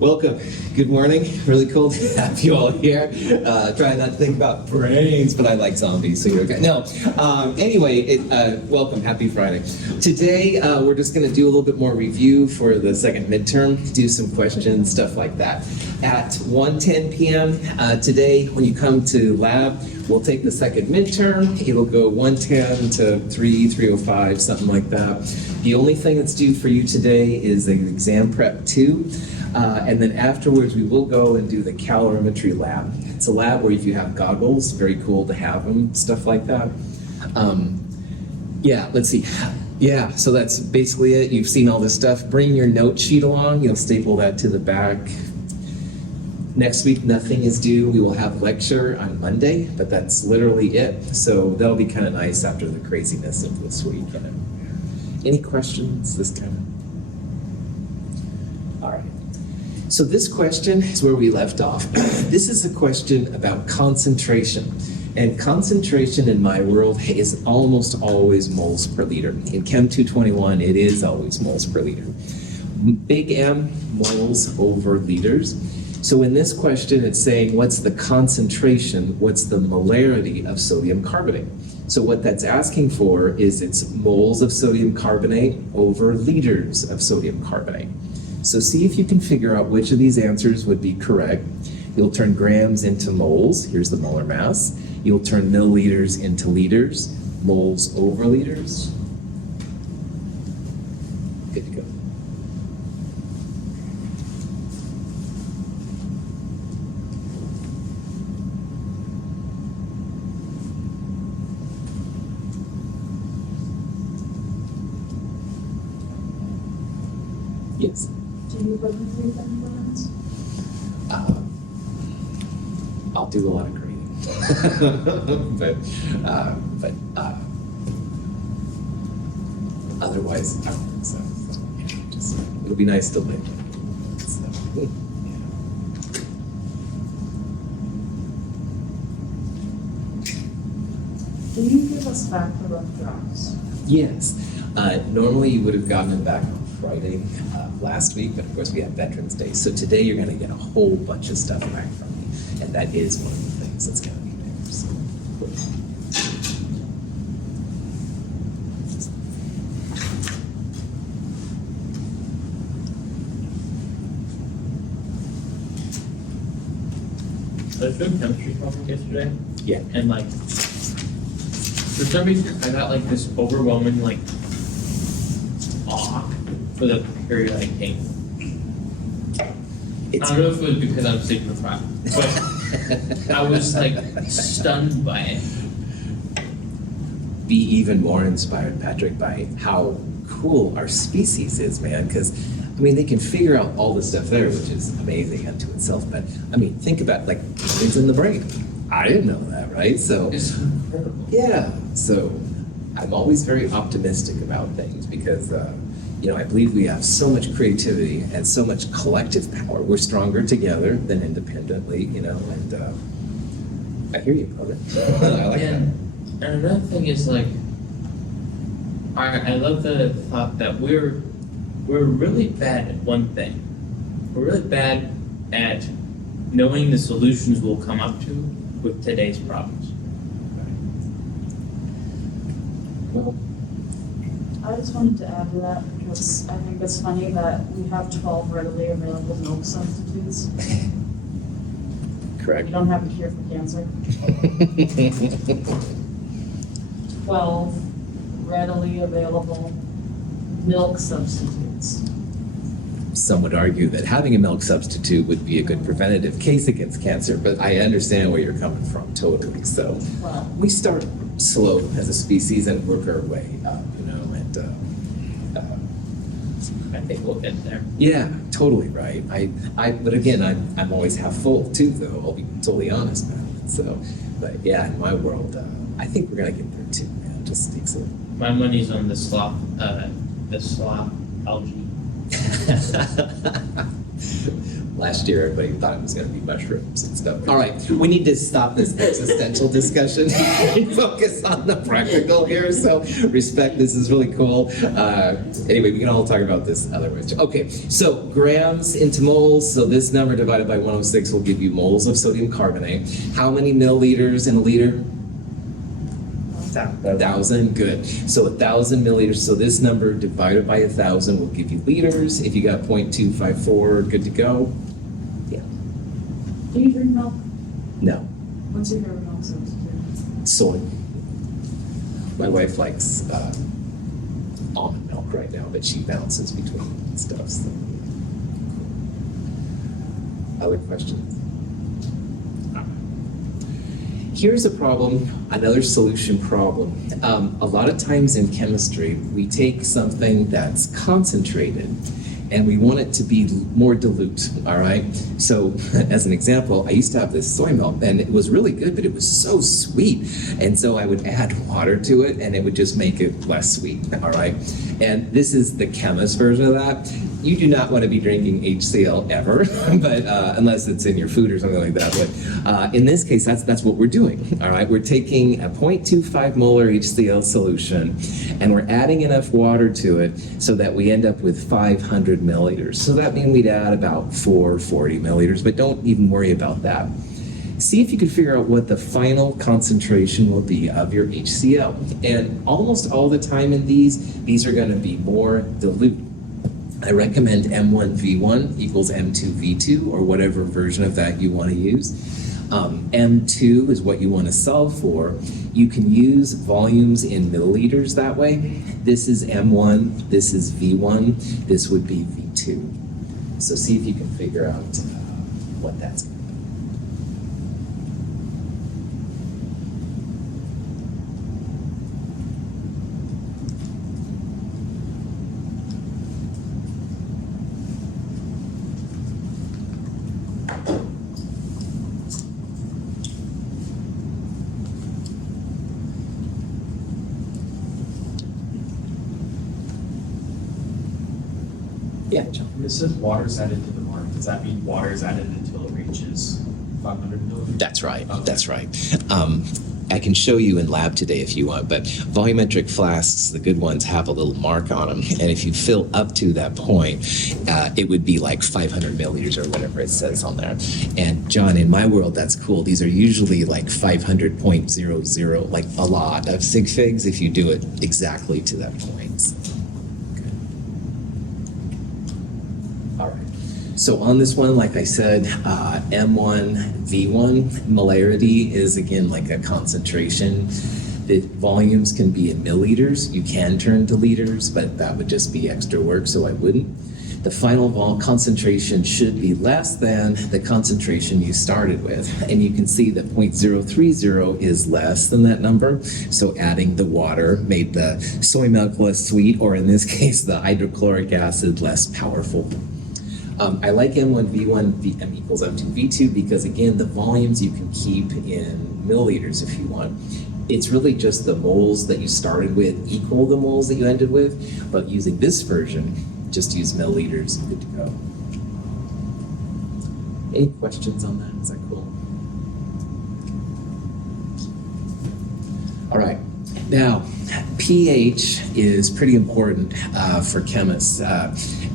Welcome. Good morning. Really cool to have you all here. Trying not to think about brains, but I like zombies, so you're okay. No. Anyway, welcome. Happy Friday. Today, we're just going to do a little bit more review for the second midterm, do some questions, stuff like that. At 1:10 p.m. Today, when you come to lab, we'll take the second midterm. It'll go 1:10 to 3:05, something like that. The only thing that's due for you today is an exam prep 2. And then afterwards, we will go and do the calorimetry lab. It's a lab where if you have goggles, very cool to have them, stuff like that. Yeah, let's see. Yeah, so that's basically it. You've seen all this stuff. Bring your note sheet along. You'll staple that to the back. Next week, nothing is due. We will have lecture on Monday, but that's literally it. So that'll be kind of nice after the craziness of this week. Any questions? This kind of... All right. So this question is where we left off. This is a question about concentration. And concentration in my world is almost always moles per liter. In Chem 221, it is always moles per liter. Big M, moles over liters. So in this question, it's saying, what's the concentration, what's the molarity of sodium carbonate? So what that's asking for is it's moles of sodium carbonate over liters of sodium carbonate. So see if you can figure out which of these answers would be correct. You'll turn grams into moles. Here's the molar mass. You'll turn milliliters into liters. Moles over liters. Good to go. Yes. Can you put me through minutes? I'll do a lot of grading, but otherwise, just it'll be nice to live. So, yeah. Can you give us back the rough drafts? Yes. Normally you would have gotten them back on Friday last week, but of course we have Veterans Day. So today you're going to get a whole bunch of stuff back from me, and that is one of the things that's going to be there. So. I took chemistry topic yesterday, Yeah. and like, for some reason, I got like this overwhelming like awe for the periodic table. I don't know if it was because I'm Sigma Phi, but I was like stunned by it. Be even more inspired, Patrick, by how cool our species is, man, because I mean, they can figure out all the stuff there, which is amazing unto itself. But I mean, think about like things in the brain. I didn't know that, right? So It's incredible. yeah. So I'm always very optimistic about things because I believe we have so much creativity and so much collective power. We're stronger together than independently, and I hear you, brother. I like that. And another thing is like, I love the thought that we're really bad at one thing. We're really bad at knowing the solutions we'll come up to with today's problems. Well, I just wanted to add to that because I think it's funny that we have 12 readily available milk substitutes. correct. We don't have a cure for cancer. 12 readily available milk substitutes. Some would argue that having a milk substitute would be a good preventative case against cancer, but I understand where you're coming from totally. So Well, we start slow as a species and work our way up, and I think we'll get there. yeah, totally right. But again, I'm always half full too, though. I'll be totally honest about it. So, but yeah, in my world, I think we're gonna get there too, man. It just takes a... My money's on the sloth algae. Last year, everybody thought it was going to be mushrooms and stuff. All right, we need to stop this existential discussion and focus on the practical here. So, respect, this is really cool. Anyway, we can all talk about this other way. Okay, so grams into moles. So, this number divided by 106 will give you moles of sodium carbonate. How many milliliters in a liter? 1,000, good. So 1,000 milliliters. So this number divided by 1,000 will give you liters. If you got 0.254, good to go. Yeah. Do you drink milk? No. What's your favorite milk substitute? Soy. My wife likes almond milk right now, but she bounces between stuff. So. Other questions? Here's a problem, another solution problem. A lot of times in chemistry, we take something that's concentrated and we want it to be more dilute, all right? So as an example, I used to have this soy milk and it was really good, but it was so sweet. And so I would add water to it and it would just make it less sweet, all right? And this is the chemist version of that. You do not want to be drinking HCl ever, but unless it's in your food or something like that. But in this case, that's what we're doing. All right, we're taking a 0.25 molar HCl solution, and we're adding enough water to it so that we end up with 500 milliliters. So that means we'd add about 440 milliliters, but don't even worry about that. See if you can figure out what the final concentration will be of your HCl. And almost all the time in these are going to be more dilute. I recommend M1V1 equals M2V2 or whatever version of that you want to use. M2 is what you want to solve for. You can use volumes in milliliters that way. This is M1, this is V1, this would be V2. So see if you can figure out what that's going to be. Yeah, John. When it says water is added to the mark, does that mean water is added until it reaches 500 milliliters? That's right. Okay. That's right. I can show you in lab today if you want, but volumetric flasks, the good ones, have a little mark on them. And if you fill up to that point, it would be like 500 milliliters or whatever it says on there. And John, in my world, that's cool. These are usually like 500.00, like a lot of sig figs if you do it exactly to that point. All right. So on this one, like I said, M1, V1, molarity is again like a concentration. The volumes can be in milliliters. You can turn to liters, but that would just be extra work, so I wouldn't. The final concentration should be less than the concentration you started with. And you can see that 0.030 is less than that number. So adding the water made the soy milk less sweet, or in this case, the hydrochloric acid less powerful. I like M1V1, VM equals M2V2 because, again, the volumes you can keep in milliliters if you want. It's really just the moles that you started with equal the moles that you ended with, but using this version, just use milliliters and good to go. Any questions on that? Is that cool? All right. Now, pH is pretty important for chemists.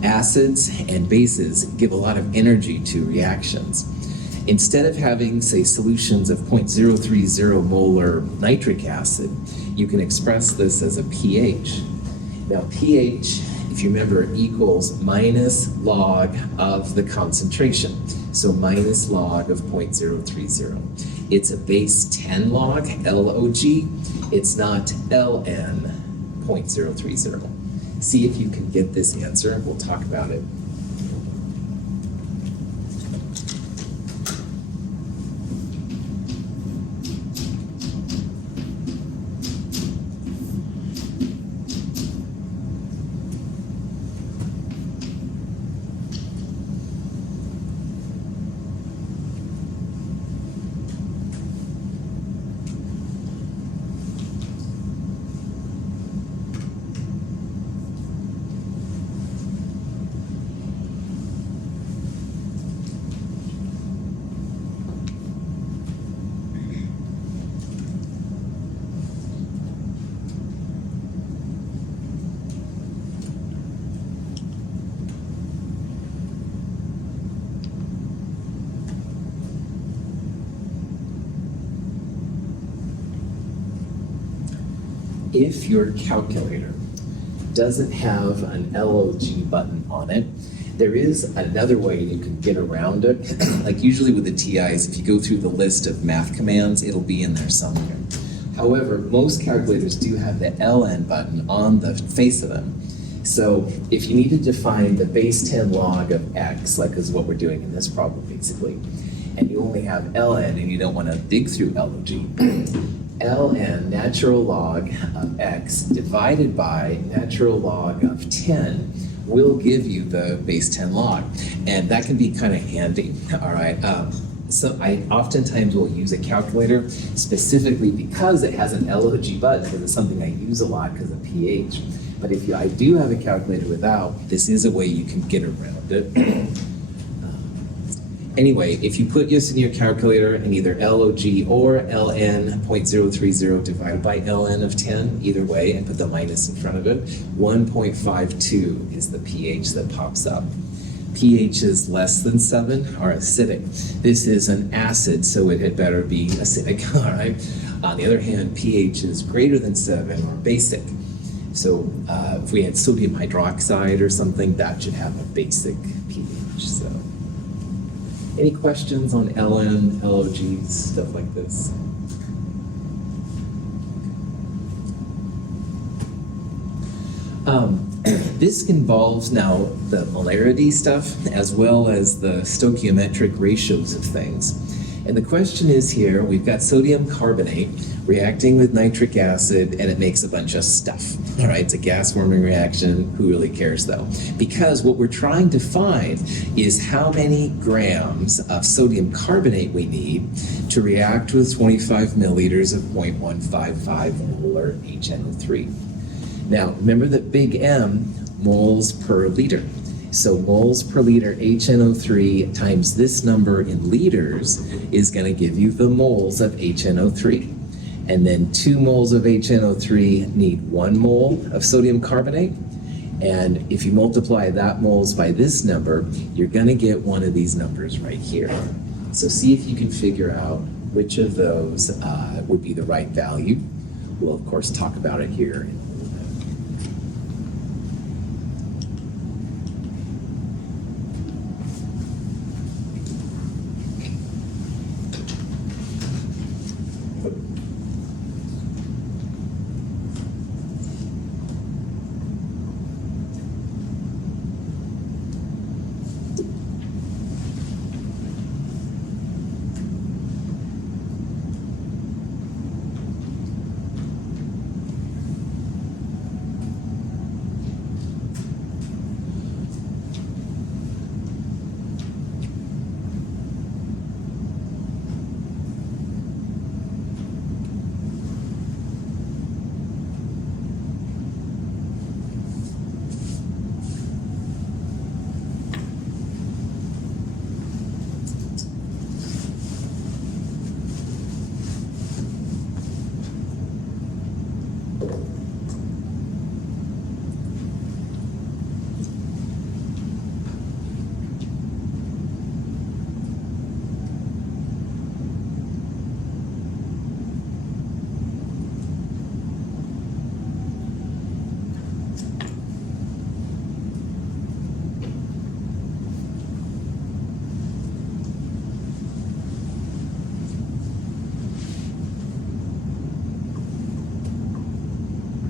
Acids and bases give a lot of energy to reactions. Instead of having, say, solutions of 0.030 molar nitric acid, you can express this as a pH. Now, pH, if you remember, equals minus log of the concentration. So minus log of 0.030. It's a base 10 log, log. It's not ln 0.030. See if you can get this answer. We'll talk about it. if your calculator doesn't have an LOG button on it, there is another way you can get around it. Like usually with the TIs, if you go through the list of math commands, it'll be in there somewhere. However, most calculators do have the LN button on the face of them. So if you needed to find the base 10 log of X, like is what we're doing in this problem basically, and you only have ln and you don't want to dig through log, ln, natural log of X, divided by natural log of 10 will give you the base 10 log. And that can be kind of handy, all right? So I oftentimes will use a calculator specifically because it has an LOG button, because it's something I use a lot because of pH. But if I do have a calculator without, this is a way you can get around it. Anyway, if you put this in your calculator and either LOG or LN 0.030 divided by LN of 10, either way, and put the minus in front of it, 1.52 is the pH that pops up. pH is less than 7 are acidic. This is an acid, so it had better be acidic, all right? On the other hand, pH is greater than 7 or basic. So if we had sodium hydroxide or something, that should have a basic pH. So, any questions on LN, LOGs, stuff like this? This involves now the molarity stuff as well as the stoichiometric ratios of things. And the question is here, we've got sodium carbonate reacting with nitric acid and it makes a bunch of stuff. All right, it's a gas warming reaction. Who really cares though? Because what we're trying to find is how many grams of sodium carbonate we need to react with 25 milliliters of 0.155 molar HNO3. Now, remember that big M, moles per liter. So moles per liter HNO3 times this number in liters is going to give you the moles of HNO3. And then 2 moles of HNO3 need 1 mole of sodium carbonate. And if you multiply that moles by this number, you're going to get one of these numbers right here. So see if you can figure out which of those would be the right value. We'll, of course, talk about it here in a little bit.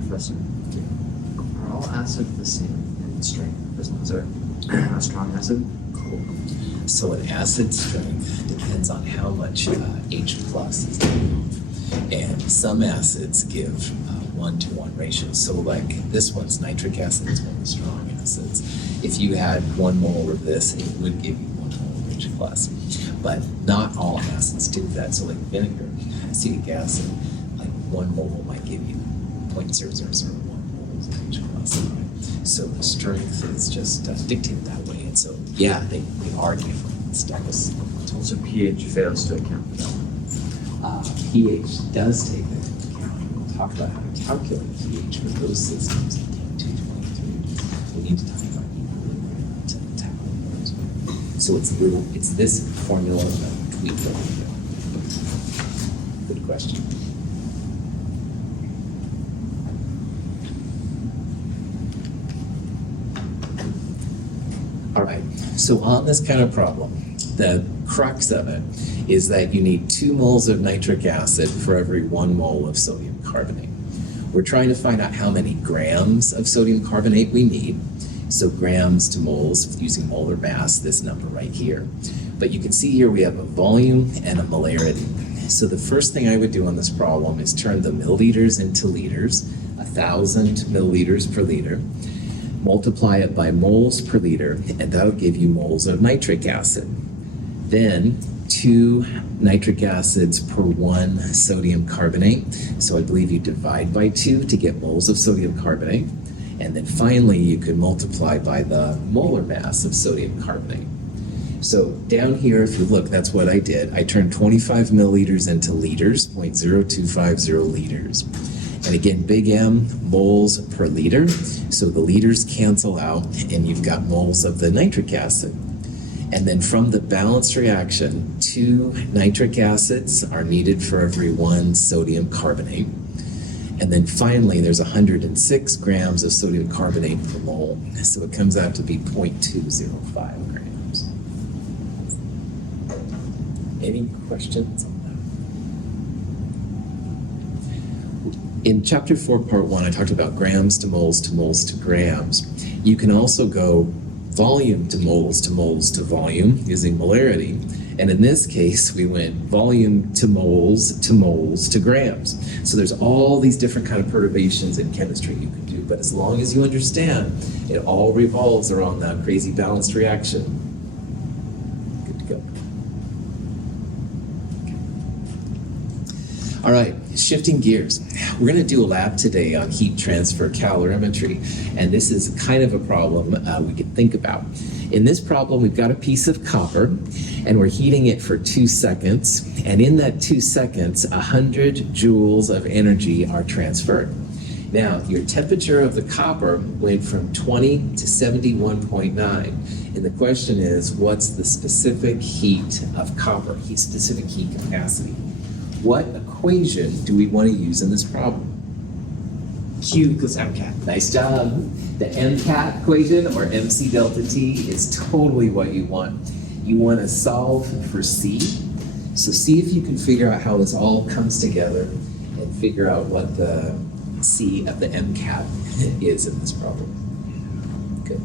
Professor, are all acids the same in strength? As long as they're a strong acid? Cool. So an acid strength depends on how much H plus is given. And some acids give 1-to-1 ratios. So like this one's nitric acid is one of the strong acids. If you had 1 mole of this, it would give you 1 mole of H plus. But not all acids do that. So like vinegar, acetic acid, like 1 mole might give you 0.0001 moles of H plus. So the strength is just dictated that way. And so, yeah, they are different stuffs. So pH fails to account for that. pH does take that into account. We'll talk about how to calculate pH for those systems in 223. We need to talk about equilibrium to tackle those. So it's this formula that we put. Good question. All right, so on this kind of problem, the crux of it is that you need 2 moles of nitric acid for every 1 mole of sodium carbonate. We're trying to find out how many grams of sodium carbonate we need. So grams to moles using molar mass, this number right here. But you can see here we have a volume and a molarity. So the first thing I would do on this problem is turn the milliliters into liters, 1,000 milliliters per liter, multiply it by moles per liter, and that'll give you moles of nitric acid. Then 2 nitric acids per 1 sodium carbonate. So I believe you divide by 2 to get moles of sodium carbonate. And then finally, you can multiply by the molar mass of sodium carbonate. So down here, if you look, that's what I did. I turned 25 milliliters into liters, 0.0250 liters. And again, big M, moles per liter. So the liters cancel out, and you've got moles of the nitric acid. And then from the balanced reaction, 2 nitric acids are needed for every 1 sodium carbonate. And then finally, there's 106 grams of sodium carbonate per mole. So it comes out to be 0.205 grams. Any questions on that? In chapter 4, part 1, I talked about grams to moles to grams. You can also go volume to moles to volume using molarity. And in this case, we went volume to moles to grams. So there's all these different kind of perturbations in chemistry you can do, but as long as you understand, it all revolves around that crazy balanced reaction. Good to go. All right, shifting gears. We're going to do a lab today on heat transfer calorimetry, and this is kind of a problem we could think about. In this problem, we've got a piece of copper, and we're heating it for 2 seconds, and in that 2 seconds, 100 joules of energy are transferred. Now, your temperature of the copper went from 20 to 71.9, and the question is, what's the specific heat of copper, specific heat capacity? What equation do we want to use in this problem? Q equals MCAT. Nice job. The MCAT equation, or MC delta T, is totally what you want. You want to solve for C. So see if you can figure out how this all comes together and figure out what the C of the MCAT is in this problem. Good.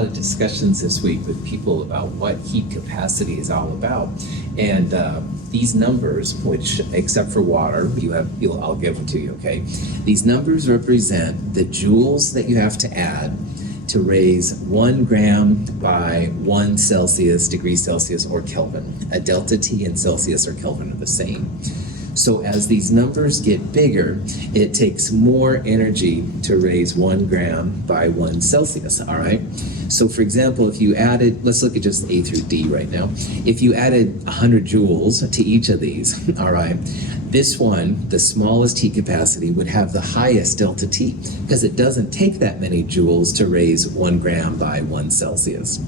lot of discussions this week with people about what heat capacity is all about. And these numbers, which, except for water, I'll give them to you, okay? These numbers represent the joules that you have to add to raise 1 gram by 1 degree Celsius or Kelvin. A delta T in Celsius or Kelvin are the same. So as these numbers get bigger, it takes more energy to raise 1 gram by 1 Celsius, all right? So for example, if you added, let's look at just A through D right now. If you added 100 joules to each of these, all right, this one, the smallest heat capacity, would have the highest delta T because it doesn't take that many joules to raise 1 gram by 1 Celsius.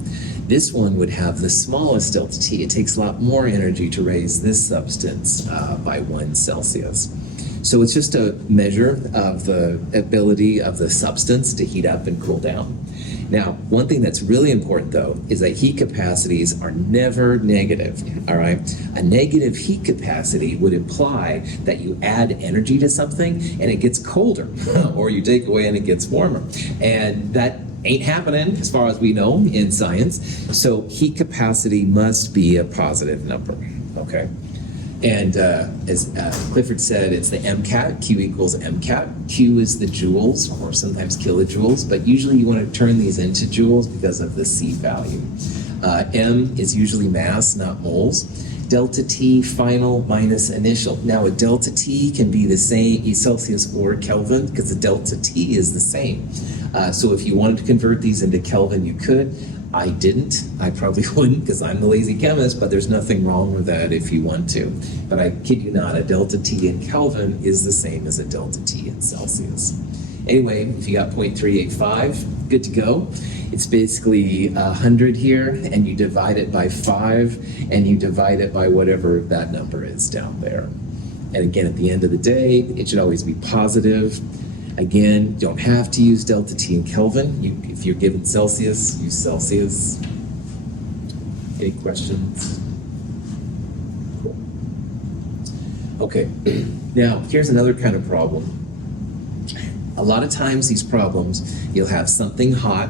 This one would have the smallest delta T. It takes a lot more energy to raise this substance by 1 Celsius. So it's just a measure of the ability of the substance to heat up and cool down. Now, one thing that's really important, though, is that heat capacities are never negative, all right? A negative heat capacity would imply that you add energy to something and it gets colder, or you take away and it gets warmer. And that ain't happening as far as we know in science. So heat capacity must be a positive number, okay? And as Clifford said, it's the MCAT, Q equals MCAT. Q is the joules, or sometimes kilojoules, but usually you want to turn these into joules because of the C value. M is usually mass, not moles. Delta T, final minus initial. Now a delta T can be the same Celsius or Kelvin because the delta T is the same. So if you wanted to convert these into Kelvin, you could. I didn't. I probably wouldn't because I'm the lazy chemist, but there's nothing wrong with that if you want to. But I kid you not, a delta T in Kelvin is the same as a delta T in Celsius. Anyway, if you got 0.385, good to go. It's basically 100 here, and you divide it by 5, and you divide it by whatever that number is down there. And again, at the end of the day, it should always be positive. Again, you don't have to use delta T in Kelvin. If you're given Celsius, use Celsius. Any questions? Cool. Okay, now here's another kind of problem. A lot of times these problems, you'll have something hot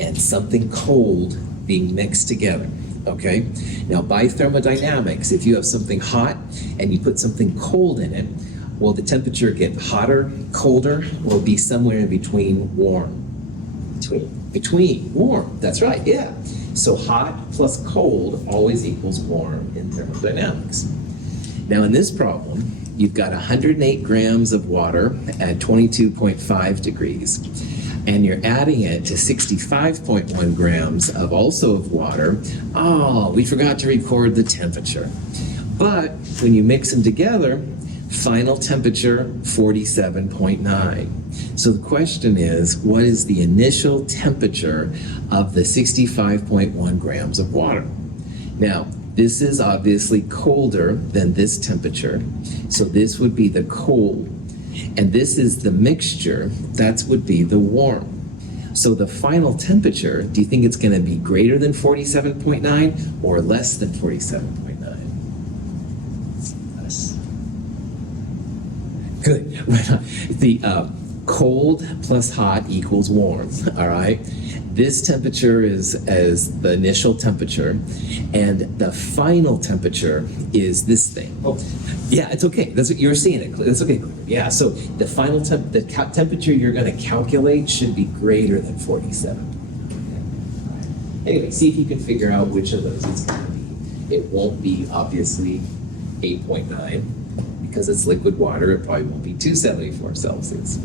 and something cold being mixed together. Okay? Now by thermodynamics, if you have something hot and you put something cold in it, will the temperature get hotter, colder, or be somewhere in between warm? Between warm, that's right, yeah. So hot plus cold always equals warm in thermodynamics. Now in this problem, you've got 108 grams of water at 22.5 degrees, and you're adding it to 65.1 grams of also of water. Oh, we forgot to record the temperature. But when you mix them together, final temperature 47.9. So the question is, what is the initial temperature of the 65.1 grams of water? Now, this is obviously colder than this temperature, so this would be the cold. And this is the mixture, that would be the warm. So the final temperature, do you think it's going to be greater than 47.9 or less than 47.9? Good. Right on. The cold plus hot equals warm. All right. This temperature is as the initial temperature, and the final temperature is this thing. Oh, yeah, it's okay. That's what you're seeing it. That's okay. Yeah. So the final temperature you're going to calculate should be greater than 47. Okay. Anyway, see if you can figure out which of those it's going to be. It won't be obviously 8.9. Because it's liquid water, it probably won't be 274 Celsius.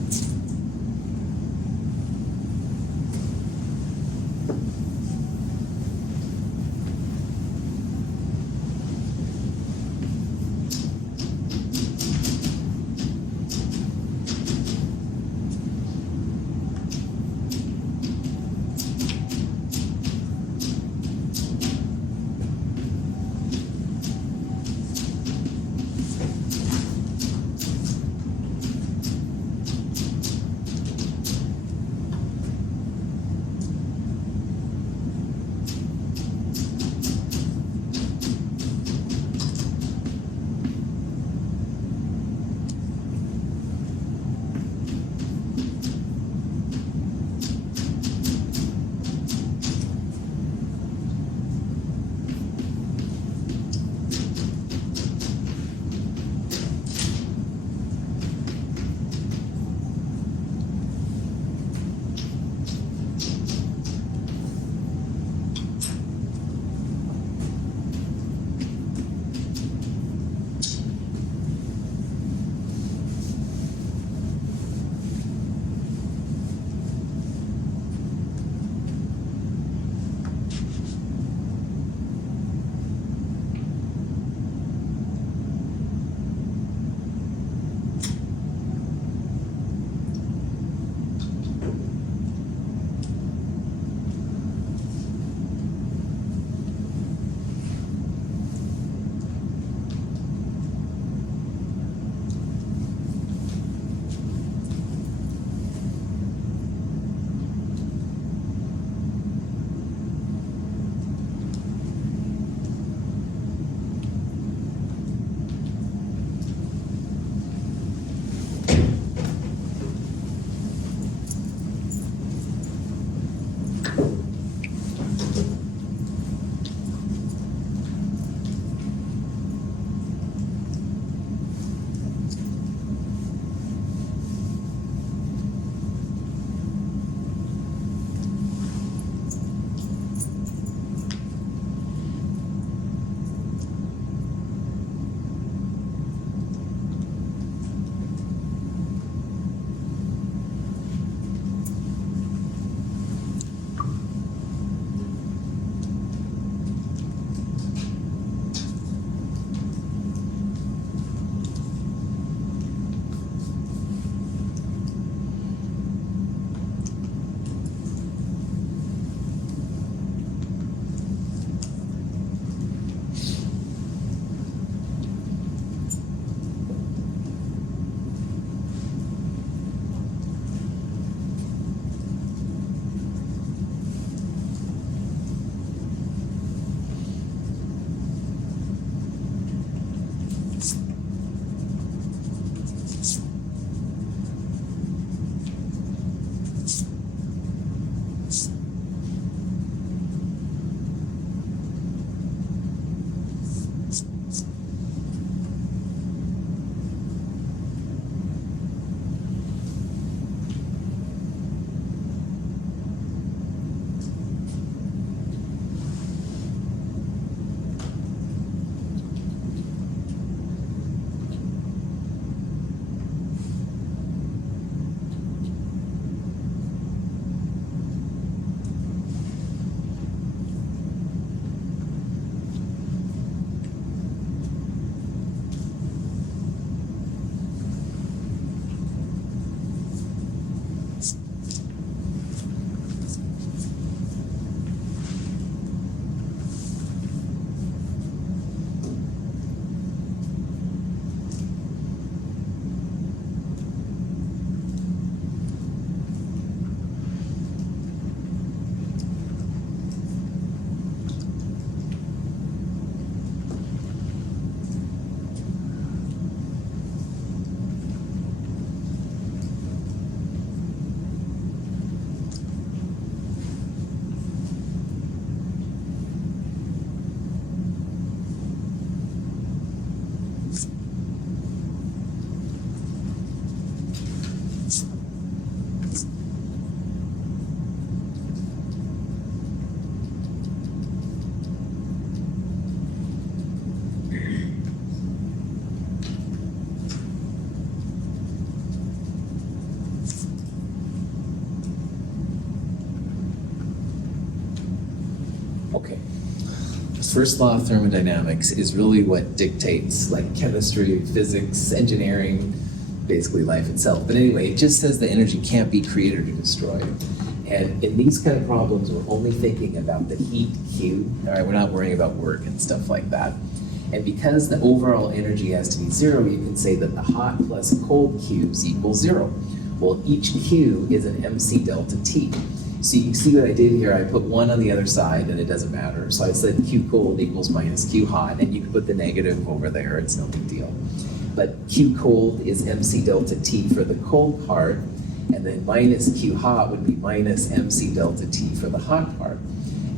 Okay. First law of thermodynamics is really what dictates like chemistry, physics, engineering, basically life itself. But anyway, it just says the energy can't be created or destroyed. And in these kind of problems, we're only thinking about the heat Q. All right, we're not worrying about work and stuff like that. And because the overall energy has to be zero, you can say that the hot plus cold Qs equals zero. Well, each Q is an MC delta T. So you see what I did here, I put one on the other side and it doesn't matter. So I said Q cold equals minus Q hot, and you can put the negative over there, it's no big deal. But Q cold is MC delta T for the cold part, and then minus Q hot would be minus MC delta T for the hot part.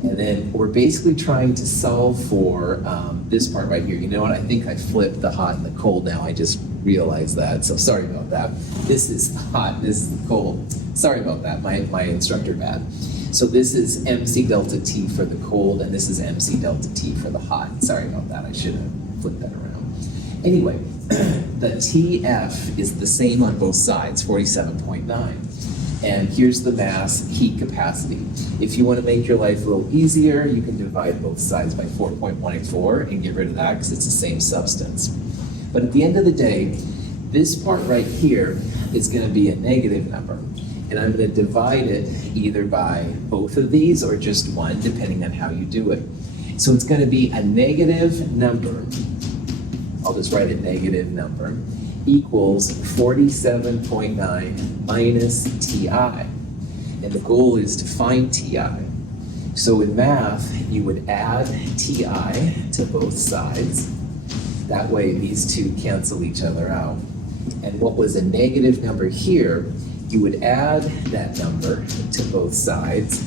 And then we're basically trying to solve for this part right here. You know what, I think I flipped the hot and the cold now, I just realized that, so sorry about that. This is hot, this is cold. Sorry about that, my instructor bad. So this is MC delta T for the cold, and this is MC delta T for the hot. Sorry about that, I should have flipped that around. Anyway, the TF is the same on both sides, 47.9. And here's the mass heat capacity. If you want to make your life a little easier, you can divide both sides by 4.184 and get rid of that because it's the same substance. But at the end of the day, this part right here is going to be a negative number. And I'm going to divide it either by both of these or just one, depending on how you do it. So it's going to be a negative number. I'll just write a negative number equals 47.9 minus TI. And the goal is to find TI. So in math, you would add TI to both sides. That way these two cancel each other out. And what was a negative number here, you would add that number to both sides.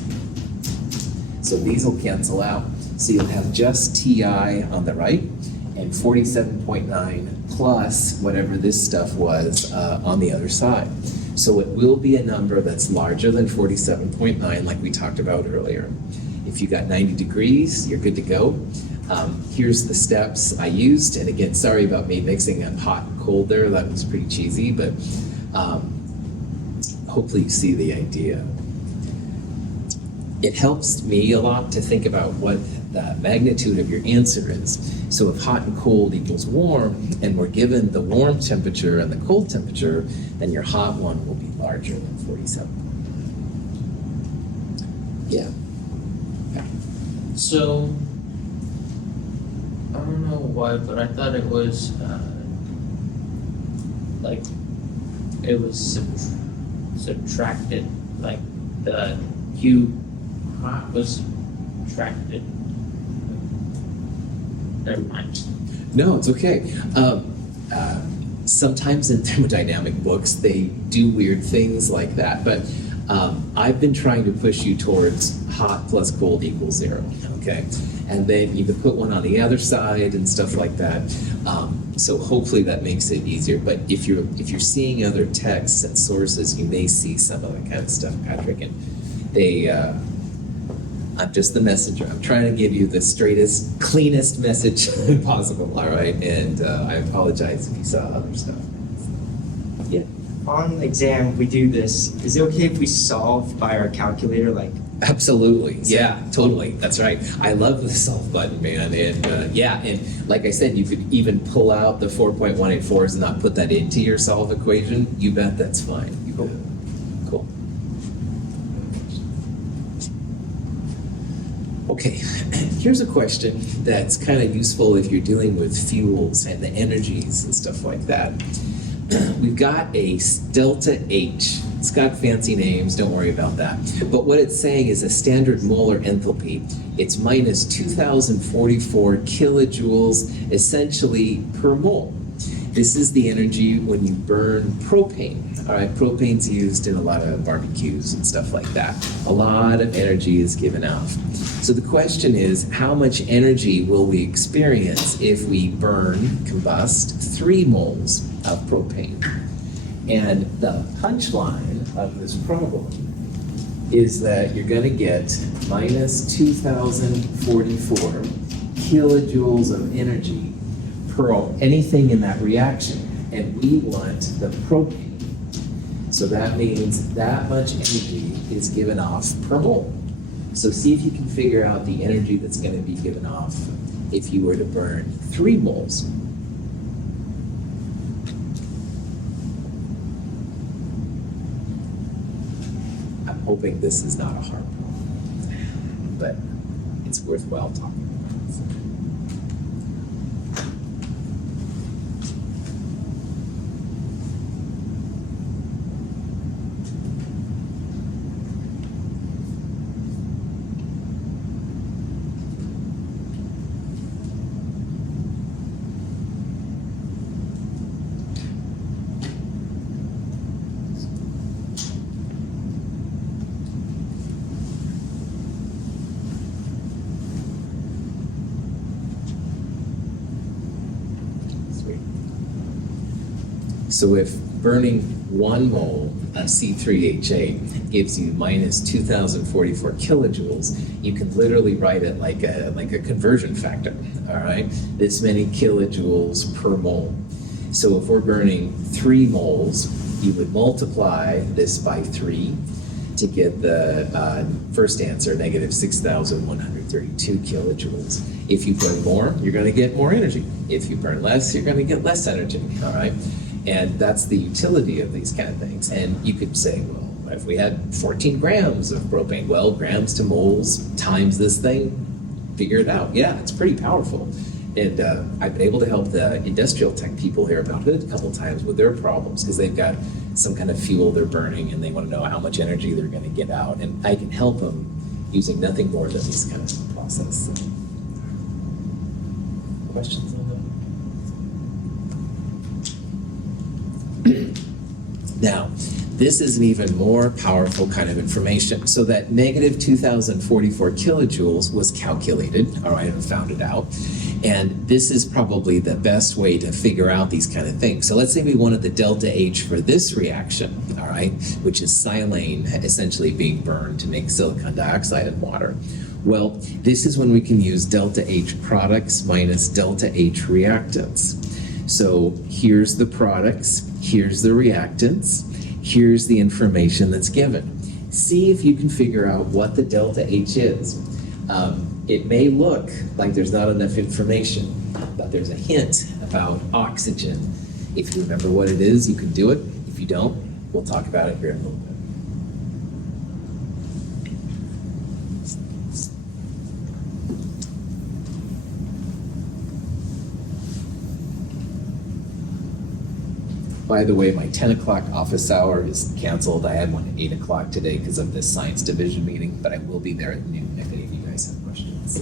So these will cancel out. So you'll have just TI on the right and 47.9 plus whatever this stuff was on the other side. So it will be a number that's larger than 47.9 like we talked about earlier. If you got 90 degrees, you're good to go. Here's the steps I used, and again, sorry about me mixing up hot and cold there, that was pretty cheesy, but hopefully you see the idea. It helps me a lot to think about what the magnitude of your answer is. So if hot and cold equals warm, and we're given the warm temperature and the cold temperature, then your hot one will be larger than 47. Yeah. So, I don't know why, but I thought it was, like, it was subtracted, like, the Q hot was subtracted. Never mind. No, it's okay. Sometimes in thermodynamic books, they do weird things like that, but I've been trying to push you towards hot plus cold equals 0, okay? And then you can put one on the other side and stuff like that. So hopefully that makes it easier. But if you're seeing other texts and sources, you may see some of that kind of stuff, Patrick. And I'm just the messenger. I'm trying to give you the straightest, cleanest message possible, all right? And I apologize if you saw other stuff. Yeah. On the exam, we do this. Is it okay if we solve by our calculator, like? Absolutely. Yeah, totally. That's right. I love the solve button, man. And yeah, and like I said, you could even pull out the 4.184s and not put that into your solve equation. You bet that's fine. You bet. Cool. Okay, here's a question that's kind of useful if you're dealing with fuels and the energies and stuff like that. We've got a delta H. It's got fancy names, don't worry about that. But what it's saying is a standard molar enthalpy. It's minus 2,044 kilojoules essentially per mole. This is the energy when you burn propane. All right, propane's used in a lot of barbecues and stuff like that. A lot of energy is given off. So the question is, how much energy will we experience if we combust 3 moles of propane? And the punchline of this problem is that you're going to get minus 2,044 kilojoules of energy per anything in that reaction. And we want the propane. So that means that much energy is given off per mole. So see if you can figure out the energy that's going to be given off if you were to burn 3 moles. I'm hoping this is not a hard problem, but it's worthwhile talking about. So if burning 1 mole of C3H8 gives you minus 2,044 kilojoules, you can literally write it like a conversion factor, all right? This many kilojoules per mole. So if we're burning 3 moles, you would multiply this by 3 to get the first answer, negative 6,132 kilojoules. If you burn more, you're going to get more energy. If you burn less, you're going to get less energy, all right? And that's the utility of these kind of things. And you could say, well, if we had 14 grams of propane, well, grams to moles times this thing, figure it out. Yeah, it's pretty powerful. And I've been able to help the industrial tech people here about it a couple times with their problems because they've got some kind of fuel they're burning and they want to know how much energy they're going to get out. And I can help them using nothing more than this kind of process. Questions on that? Now, this is an even more powerful kind of information. So that negative 2,044 kilojoules was calculated, all right, and found it out. And this is probably the best way to figure out these kind of things. So let's say we wanted the delta H for this reaction, all right, which is silane essentially being burned to make silicon dioxide and water. Well, this is when we can use delta H products minus delta H reactants. So here's the products, here's the reactants, here's the information that's given. See if you can figure out what the delta H is. It may look like there's not enough information, but there's a hint about oxygen. If you remember what it is, you can do it. If you don't, we'll talk about it here in a little bit. By the way, my 10 o'clock office hour is canceled. I had one at 8 o'clock today because of this science division meeting, but I will be there at noon if any of you guys have questions.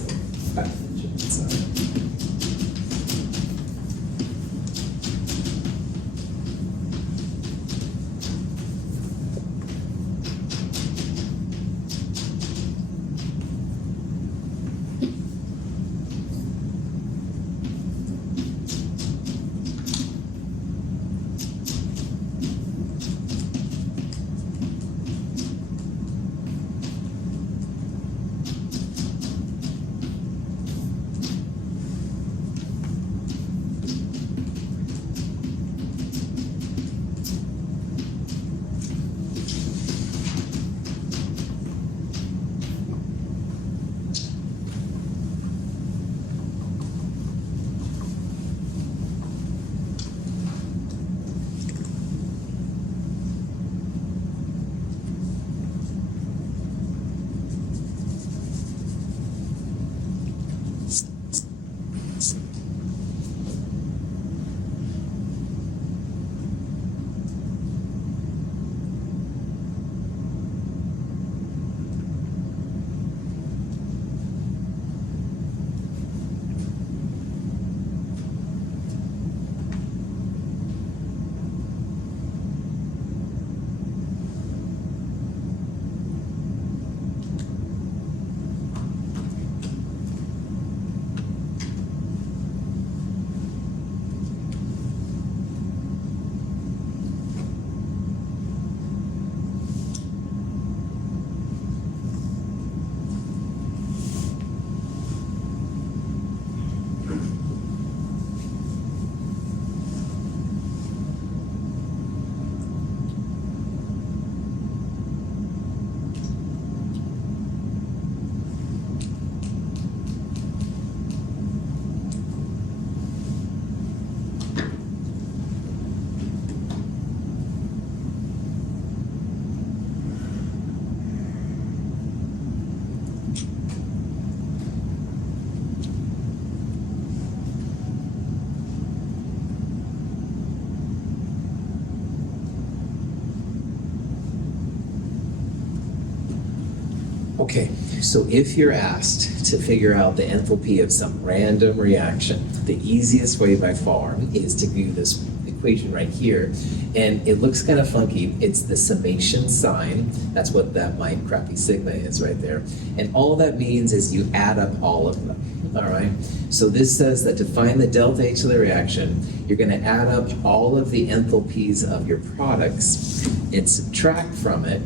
Okay, so if you're asked to figure out the enthalpy of some random reaction, the easiest way by far is to do this equation right here. And it looks kind of funky. It's the summation sign. That's what that my crappy sigma is right there. And all that means is you add up all of them. All right. So this says that to find the delta H of the reaction, you're going to add up all of the enthalpies of your products and subtract from it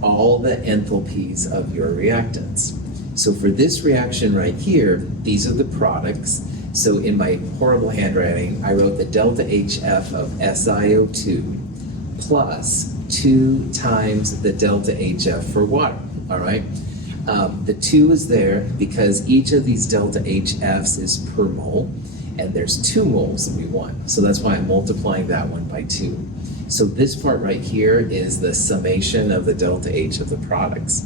all the enthalpies of your reactants. So for this reaction right here, these are the products. So in my horrible handwriting, I wrote the delta HF of SiO2 plus 2 times the delta HF for water, all right? The 2 is there because each of these delta HFs is per mole, and there's 2 moles that we want. So that's why I'm multiplying that one by 2. So this part right here is the summation of the delta H of the products.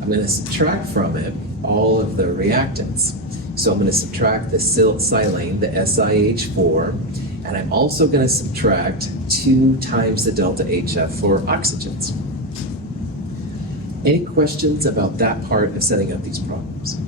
I'm going to subtract from it all of the reactants. So I'm going to subtract the silane, the SiH4, and I'm also going to subtract 2 times the delta HF for oxygens. Any questions about that part of setting up these problems?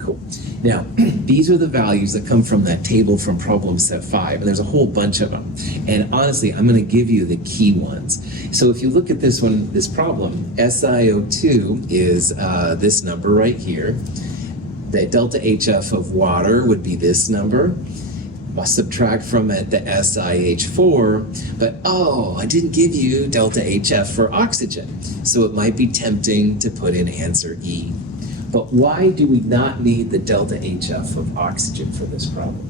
Cool. Now, these are the values that come from that table from problem set 5, and there's a whole bunch of them. And honestly, I'm going to give you the key ones. So if you look at this one, this problem, SiO2 is this number right here. The delta HF of water would be this number. I'll subtract from it the SiH4, but oh, I didn't give you delta HF for oxygen. So it might be tempting to put in answer E. But why do we not need the delta HF of oxygen for this problem?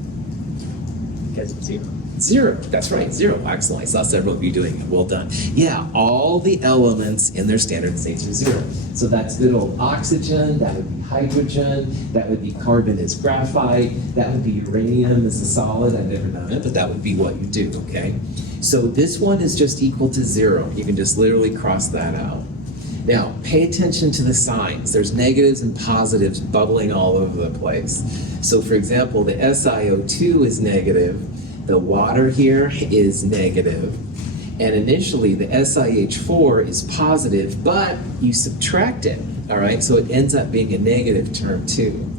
Because it's 0. 0, that's right, 0. Excellent. I saw several of you doing it. Well done. Yeah, all the elements in their standard states are 0. So that's good old oxygen, that would be hydrogen, that would be carbon as graphite, that would be uranium as a solid. I've never done it, but that would be what you do, okay? So this one is just equal to 0. You can just literally cross that out. Now, pay attention to the signs. There's negatives and positives bubbling all over the place. So for example, the SiO2 is negative, the water here is negative, and initially the SiH4 is positive, but you subtract it, all right? So it ends up being a negative term too.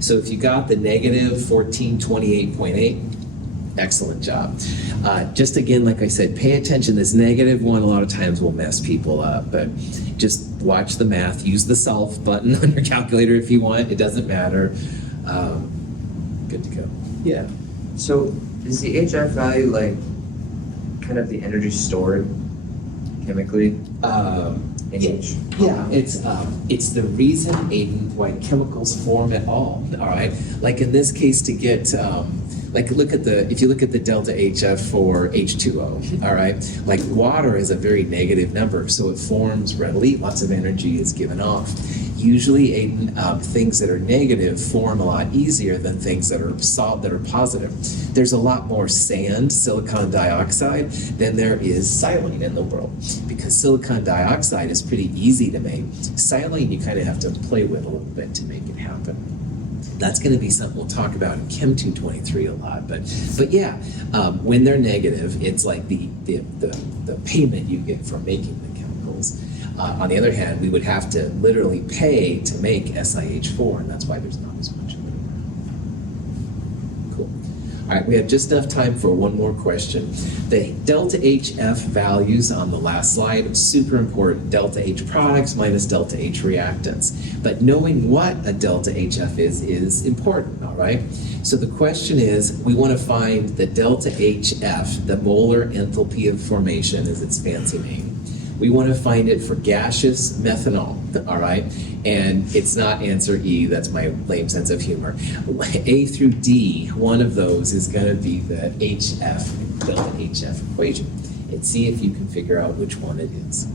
So if you got the negative 1428.8, excellent job. Just again, like I said, pay attention. This negative one a lot of times will mess people up, but just watch the math. Use the solve button on your calculator if you want. It doesn't matter. Good to go. Yeah. So is the HF value like kind of the energy stored chemically in each? Yeah, it's the reason, Aiden, why chemicals form at all. All right, like in this case, to get like if you look at the delta HF for H2O, all right, like water is a very negative number, so it forms readily. Lots of energy is given off. Usually, Aiden, things that are negative form a lot easier than things that are positive. There's a lot more sand, silicon dioxide, than there is silane in the world, because silicon dioxide is pretty easy to make. Silane you kind of have to play with a little bit to make it happen. That's going to be something we'll talk about in Chem 223 a lot, but yeah, when they're negative, it's like the payment you get for making the chemicals. On the other hand, we would have to literally pay to make SiH4, and that's why there's not as much of it around. Cool. All right, we have just enough time for one more question. The delta HF values on the last slide, super important. Delta H products minus delta H reactants. But knowing what a delta HF is important, all right? So the question is, we want to find the delta HF, the molar enthalpy of formation is its fancy name. We want to find it for gaseous methanol, all right? And it's not answer E, that's my lame sense of humor. A through D, one of those is going to be the HF, delta HF equation. And see if you can figure out which one it is.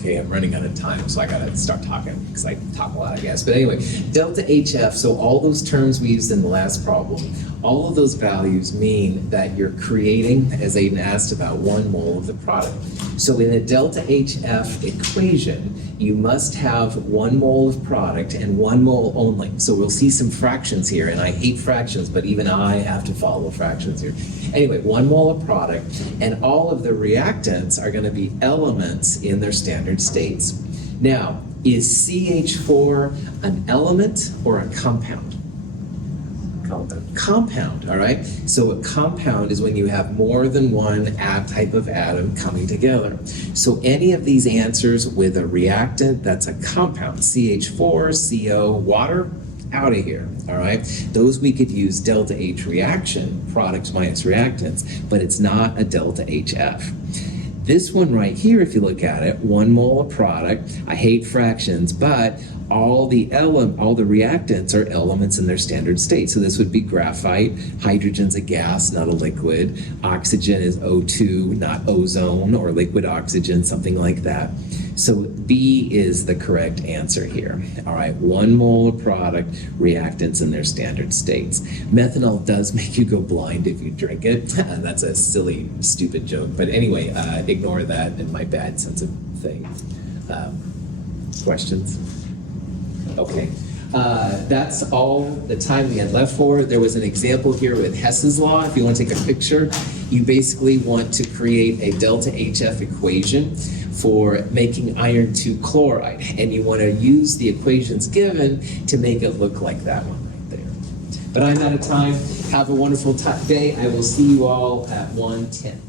Okay, I'm running out of time, so I gotta start talking because I talk a lot, I guess. But anyway, delta HF, so all those terms we used in the last problem, all of those values mean that you're creating, as Aiden asked about, 1 mole of the product. So in a delta HF equation, you must have 1 mole of product and 1 mole only. So we'll see some fractions here, and I hate fractions, but even I have to follow fractions here. Anyway, 1 mole of product, and all of the reactants are going to be elements in their standard states. Now, is CH4 an element or a compound? Compound, all right? So a compound is when you have more than one type of atom coming together. So any of these answers with a reactant, that's a compound. CH4, CO, water, out of here, all right? Those we could use delta H reaction, products minus reactants, but it's not a delta HF. This one right here, if you look at it, 1 mole of product. I hate fractions, but all the reactants are elements in their standard state. So this would be graphite. Hydrogen's a gas, not a liquid. Oxygen is O2, not ozone or liquid oxygen, something like that. So B is the correct answer here. All right, 1 mole of product, reactants in their standard states. Methanol does make you go blind if you drink it. That's a silly, stupid joke. But anyway, ignore that and my bad sense of thing. Questions? Okay. That's all the time we had left for. There was an example here with Hess's law. If you want to take a picture, you basically want to create a delta HF equation for making iron 2 chloride, and you want to use the equations given to make it look like that one right there. But I'm out of time. Have a wonderful day. I will see you all at 1:10.